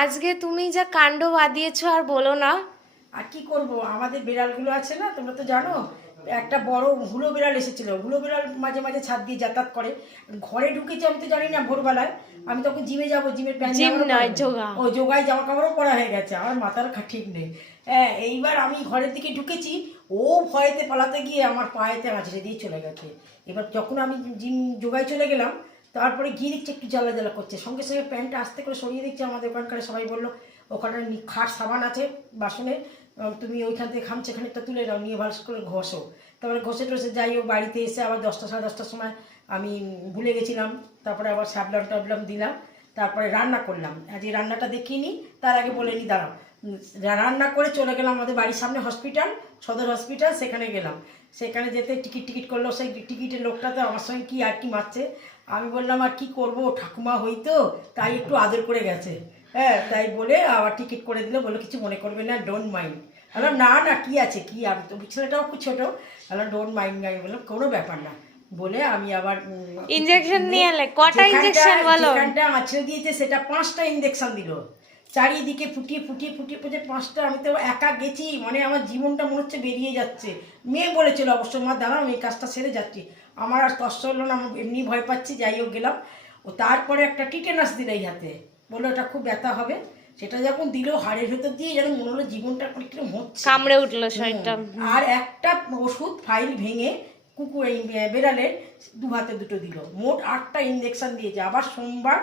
আজকে তুমি যা কাণ্ড বাদিয়েছো আর বলো না। আর কি করব, আমাদের বিড়ালগুলো আছে না, তোমরা তো জানো। একটা বড় হুলো বিড়াল এসেছিল। হুলো বিড়াল মাঝে মাঝে ছাদ দিয়ে যাতায়াত করে। ঘরে ঢুকেছে আমি তো জানি না ভোরবেলায়। আমি তখন জিমে যাবো, জিমের প্যান্ট জিম জামাও নয়, পরা যোগা। ও যোগায় জামা কাপড়ও পরা হয়ে গেছে, আমার মাথার ঠিক নেই। হ্যাঁ, এইবার আমি ঘরের দিকে ঢুকেছি, ও ভয়েতে পালাতে গিয়ে আমার পায়েতে আঁচড়ে দিয়ে চলে গেছে। এবার যখন আমি জিম যোগায় চলে গেলাম, তারপরে গিয়ে দেখছি একটু জ্বালা জ্বালা করছে, সঙ্গে সঙ্গে প্যান্টটা আস্তে করে সরিয়ে দিচ্ছে। আমাদের ওখানকার সবাই বললো ওখানে খাট সাবান আছে বাসনে, তুমি ওইখান থেকে খামচে খানিকটা তুলে নাও, নিয়ে ভালো করে ঘষো। তারপরে ঘষে টষে যাই হোক, বাড়িতে এসে আবার 10টা সাড়ে 10টার সময় আমি ভুলে গেছিলাম। তারপরে আবার সাবলাম টাবলাম দিলাম, তারপরে রান্না করলাম। আজকে রান্নাটা দেখিয়ে নিই, তার আগে বলে নিই দাঁড়াও। রান্না করে চলে গেলাম আমাদের বাড়ির সামনে হসপিটাল, সদর হসপিটাল, সেখানে গেলাম। সেখানে যেতে টিকিট করলো, সেই টিকিটের লোকটা তো আমার সঙ্গে কি আর কি মারছে। আমি বললাম আর কি করব, ঠাকুমা হইতো তাই একটু আদর করে গেছে। হ্যাঁ, তাই বলে আবার টিকিট করে দিল, বললো কিছু মনে করবে না, ডোন্ট মাইন্ড। বললাম না না, কি আছে, কি আমি তো ছেলেটাও খুব ছোটো। বললাম ডোন্ট মাইন্ড। আমি বললাম কোনো ব্যাপার না বলে আমি আবার ইনজেকশন নিয়ে এলে কটা ইনজেকশন বলো? যেখানটা আছড়ে দিয়েছে সেটা 5টা ইনজেকশন দিল, চারিদিকে ফুটিয়ে ফুটিয়ে ফুটিয়ে ফুটিয়ে 5টা। আমি তো একা গেছি, মানে আমার জীবনটা মনে হচ্ছে বেরিয়ে যাচ্ছে। মেয়ে বলেছিল অবশ্য, মা দাঁড়াও আমি এই কাজটা সেরে যাচ্ছি। আমার আর কষ্ট হলো না, আমি এমনি ভয় পাচ্ছি, যাই হোক গেলাম। ও তারপরে একটা টিটেনাস দিল এই হাতে, বললো এটা খুব ব্যথা হবে। সেটা যখন দিল হাড়ের ভেতর দিয়ে যেন মনে হলো জীবনটা কিরকম হচ্ছে, কামড়ে উঠলো শরীরটা। আর একটা ওষুধ ফাইল ভেঙে কুকুর এই বেড়ালের 2 হাতে 2টো দিল। মোট 8টা ইঞ্জেকশন দিয়েছে। আবার সোমবার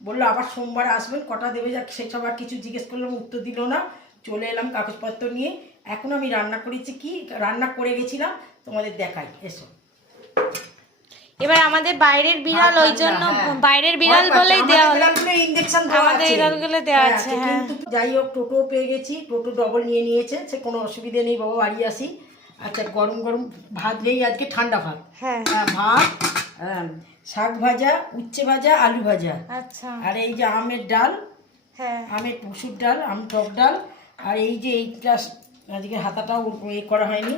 বললো আবার সোমবার আসবেন, কটা দেবে যাক সেসব আর কিছু জিজ্ঞেস করলাম, উত্তর দিল না। চলে এলাম কাগজপত্র নিয়ে। এখন আমি রান্না করেছি, কি রান্না করে গেছিলাম তোমাদের দেখাই, এসো। এবার আমাদের বাইরের বিড়াল, ওই জন্য বাইরের বিড়াল বলেই দেওয়া হলো। ইনজেকশন দেওয়া আছে, আমাদের বিড়ালগুলো দেওয়া আছে। হ্যাঁ, কিন্তু যাই হোক টোটো পেয়ে গেছি, টোটো ডবল নিয়ে নিয়েছে, সে কোনো অসুবিধে নেই, বাবা বাড়ি আসি। আচ্ছা, গরম গরম ভাত নেই আজকে, ঠান্ডা ভাত। হ্যাঁ, ভাত, শাক ভাজা, উচ্ছে ভাজা, আলু ভাজা। আচ্ছা। আর এই যে আমের ডাল, হ্যাঁ, আমের মসুর ডাল, আম টক ডাল। আর এই যে এইটা আজকে হাতাটাও এ করা হয়নি,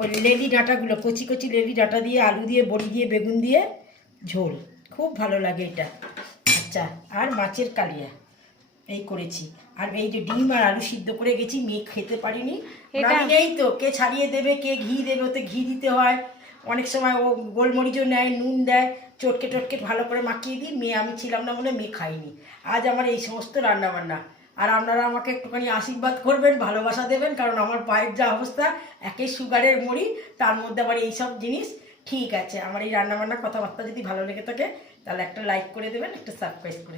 ওই লেডি ডাঁটাগুলো, কচি কচি লেডি ডাঁটা দিয়ে আলু দিয়ে বড়ি দিয়ে বেগুন দিয়ে ঝোল, খুব ভালো লাগে এটা। আচ্ছা, আর মাছের কালিয়া এই করেছি। আর এই যে ডিম আর আলু সিদ্ধ করে গেছি, মেয়ে খেতে পারিনি। আমি নেই তো, কে ছাড়িয়ে দেবে, কে ঘি দেবে, ওতে ঘি দিতে হয়। অনেক সময় ও গোলমরিচও নেয়, নুন দেয়, চটকে টটকে ভালো করে মাখিয়ে দিই। মেয়ে, আমি ছিলাম না বলে মেয়ে খাইনি। আজ আমার এই সমস্ত রান্নাবান্না। আর আপনারা আমাকে একটুখানি আশীর্বাদ করবেন, ভালোবাসা দেবেন, কারণ আমার পায়ের যা অবস্থা, একে সুগারের মরি, তার মধ্যে আবার এইসব জিনিস। ঠিক আছে, আমার এই রান্নাবান্না কথাবার্তা যদি ভালো লেগে থাকে তাহলে একটা লাইক করে দেবেন, একটা সাবস্ক্রাইব করে